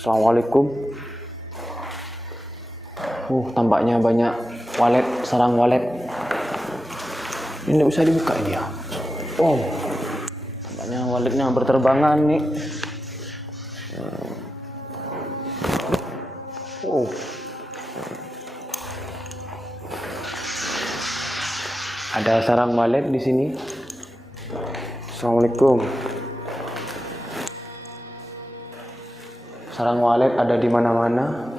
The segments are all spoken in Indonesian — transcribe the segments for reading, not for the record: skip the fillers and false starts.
Assalamualaikum. Tampaknya banyak walet, sarang walet. Ini nggak bisa dibuka ini ya. Tampaknya waletnya berterbangan nih. Ada sarang walet di sini. Assalamualaikum. Sarang walet ada di mana-mana.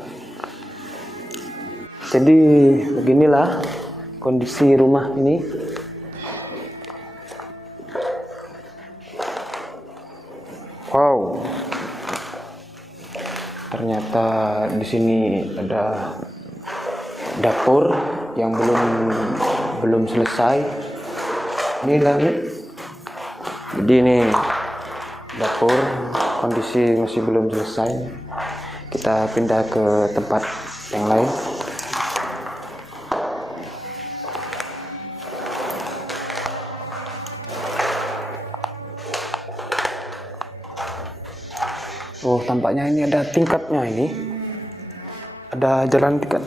Jadi beginilah kondisi rumah ini. Wow. Ternyata di sini ada dapur yang belum selesai. Inilah nih. Jadi ini dapur kondisi masih belum selesai. Kita pindah ke tempat yang lain. Tampaknya ini ada tingkatnya ini. Ada jalan tingkat.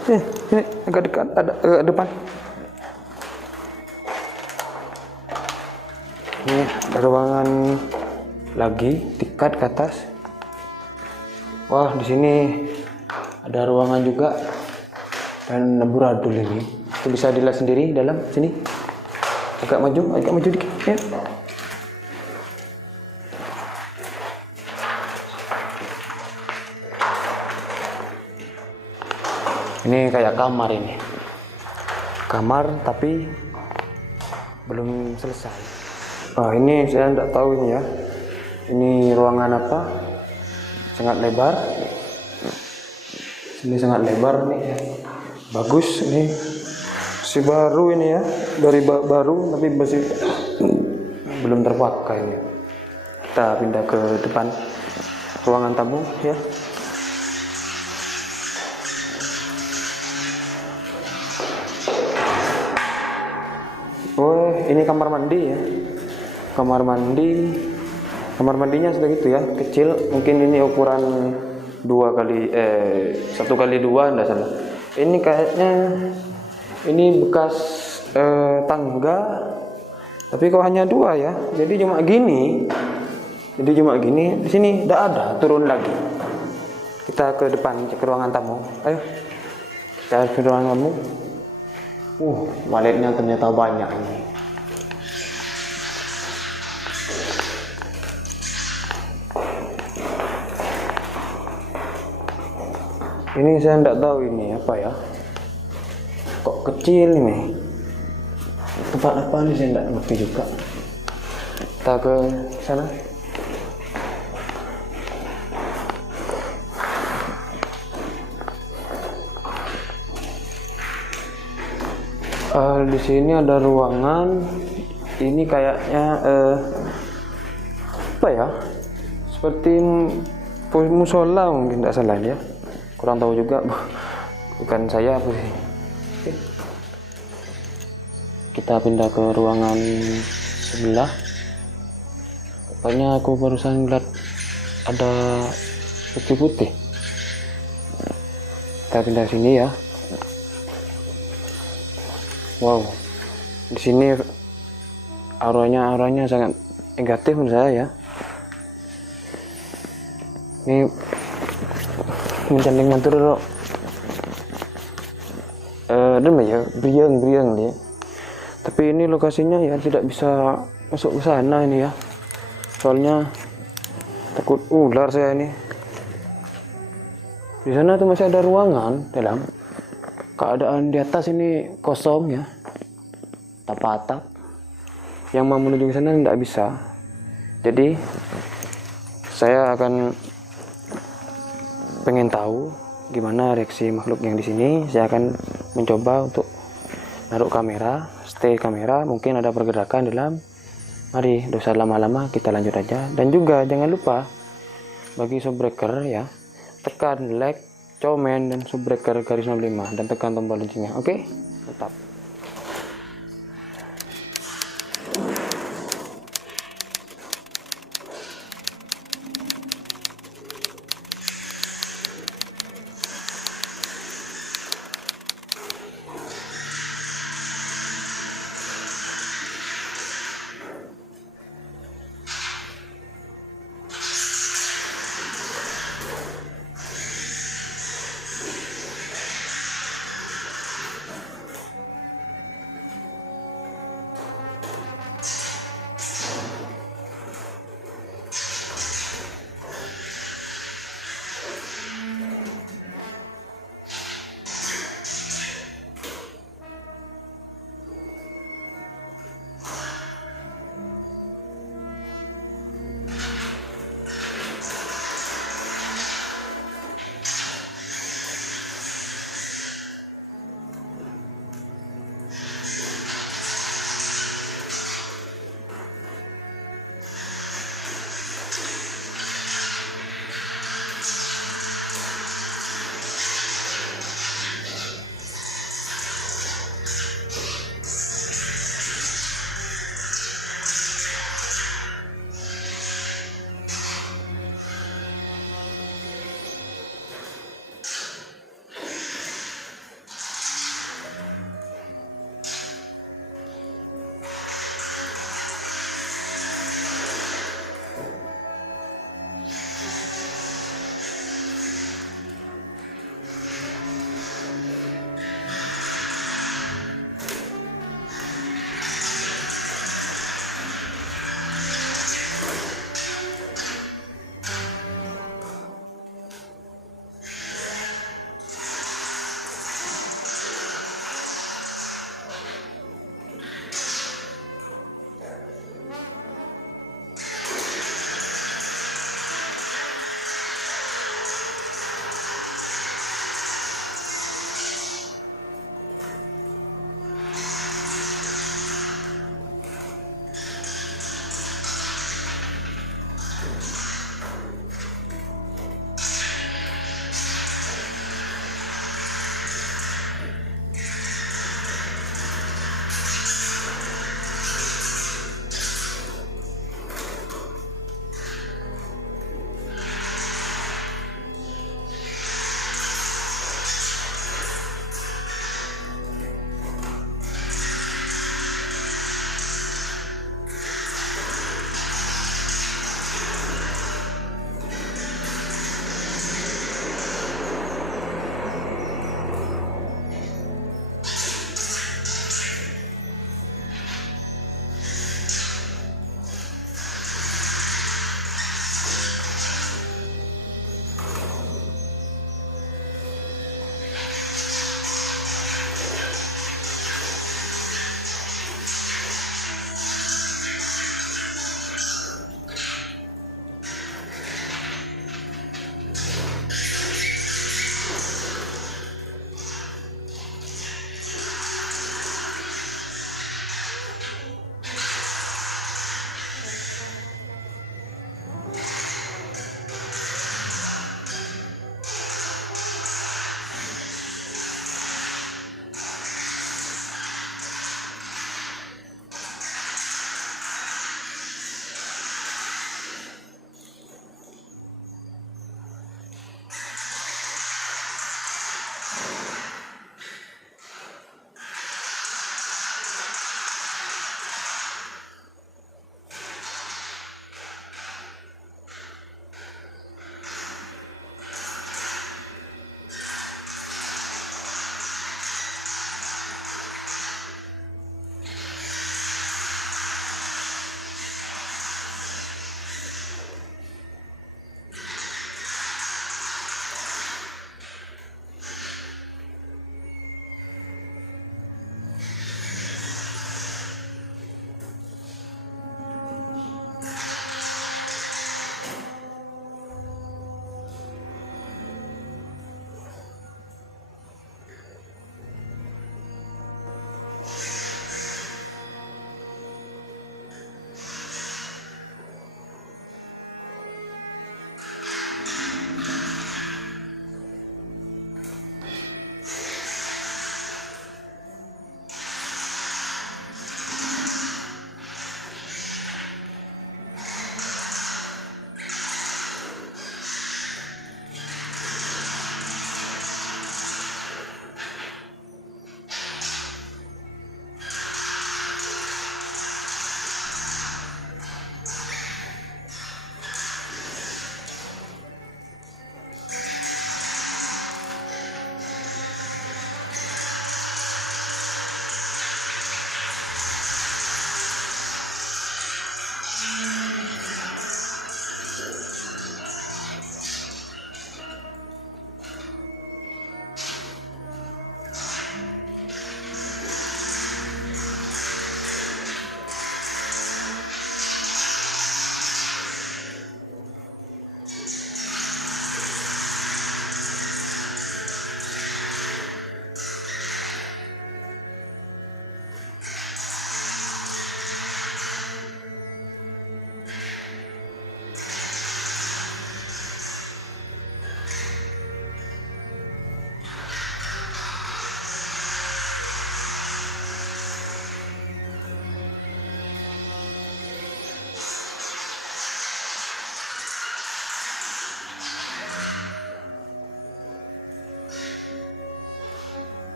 Ini agak dekat, ada depan. Ini ada ruangan lagi, tingkat ke atas. Wah, di sini ada ruangan juga dan amburadul ini. Itu bisa dilihat sendiri dalam sini. Agak maju dikit ya. Ini kayak kamar ini. Kamar tapi belum selesai. Ini saya tidak tahu ini ya. Ini ruangan apa? Sangat lebar. Ini sangat lebar nih. Bagus ini. Masih baru ini ya. Dari baru tapi masih belum terpakai ini. Kita pindah ke depan ruangan tamu ya. Ini kamar mandi ya. Kamar mandinya sudah gitu ya, kecil. Mungkin ini ukuran 1x2 enggak salah. Ini kayaknya ini bekas tangga. Tapi kok hanya 2 ya. Jadi cuma gini. Di sini enggak ada, turun lagi. Kita ke depan, ke ruangan tamu. Ayo. Kita ke ruangan tamu. Waletnya ternyata banyak ini. Ini saya tidak tahu ini apa ya. Kok kecil ini. Tempat apa ini saya tidak ngerti juga. Kita ke sana. Di sini ada ruangan. Ini kayaknya apa ya? Seperti musola mungkin, tidak salah ya. Kurang tahu juga, bukan saya. Kita pindah ke ruangan sebelah. Pokoknya aku barusan lihat ada putih-putih. Kita pindah sini ya. Wow, di sini auranya sangat negatif menurut saya ya. Ini mencanding mantur ya, beriang dia. Tapi ini lokasinya ya tidak bisa masuk ke sana ini ya. Soalnya takut ular saya ini. Di sana tuh masih ada ruangan dalam. Keadaan di atas ini kosong ya. Atap. Yang mau menuju ke sana tidak bisa. Jadi saya akan pengen tahu gimana reaksi makhluk yang di sini. Saya akan mencoba untuk naruh kamera, stay kamera, mungkin ada pergerakan dalam. Mari, dosa lama-lama, kita lanjut aja. Dan juga jangan lupa bagi subbreaker ya, tekan like, comment dan subbreaker garis 65 dan tekan tombol loncengnya. Oke?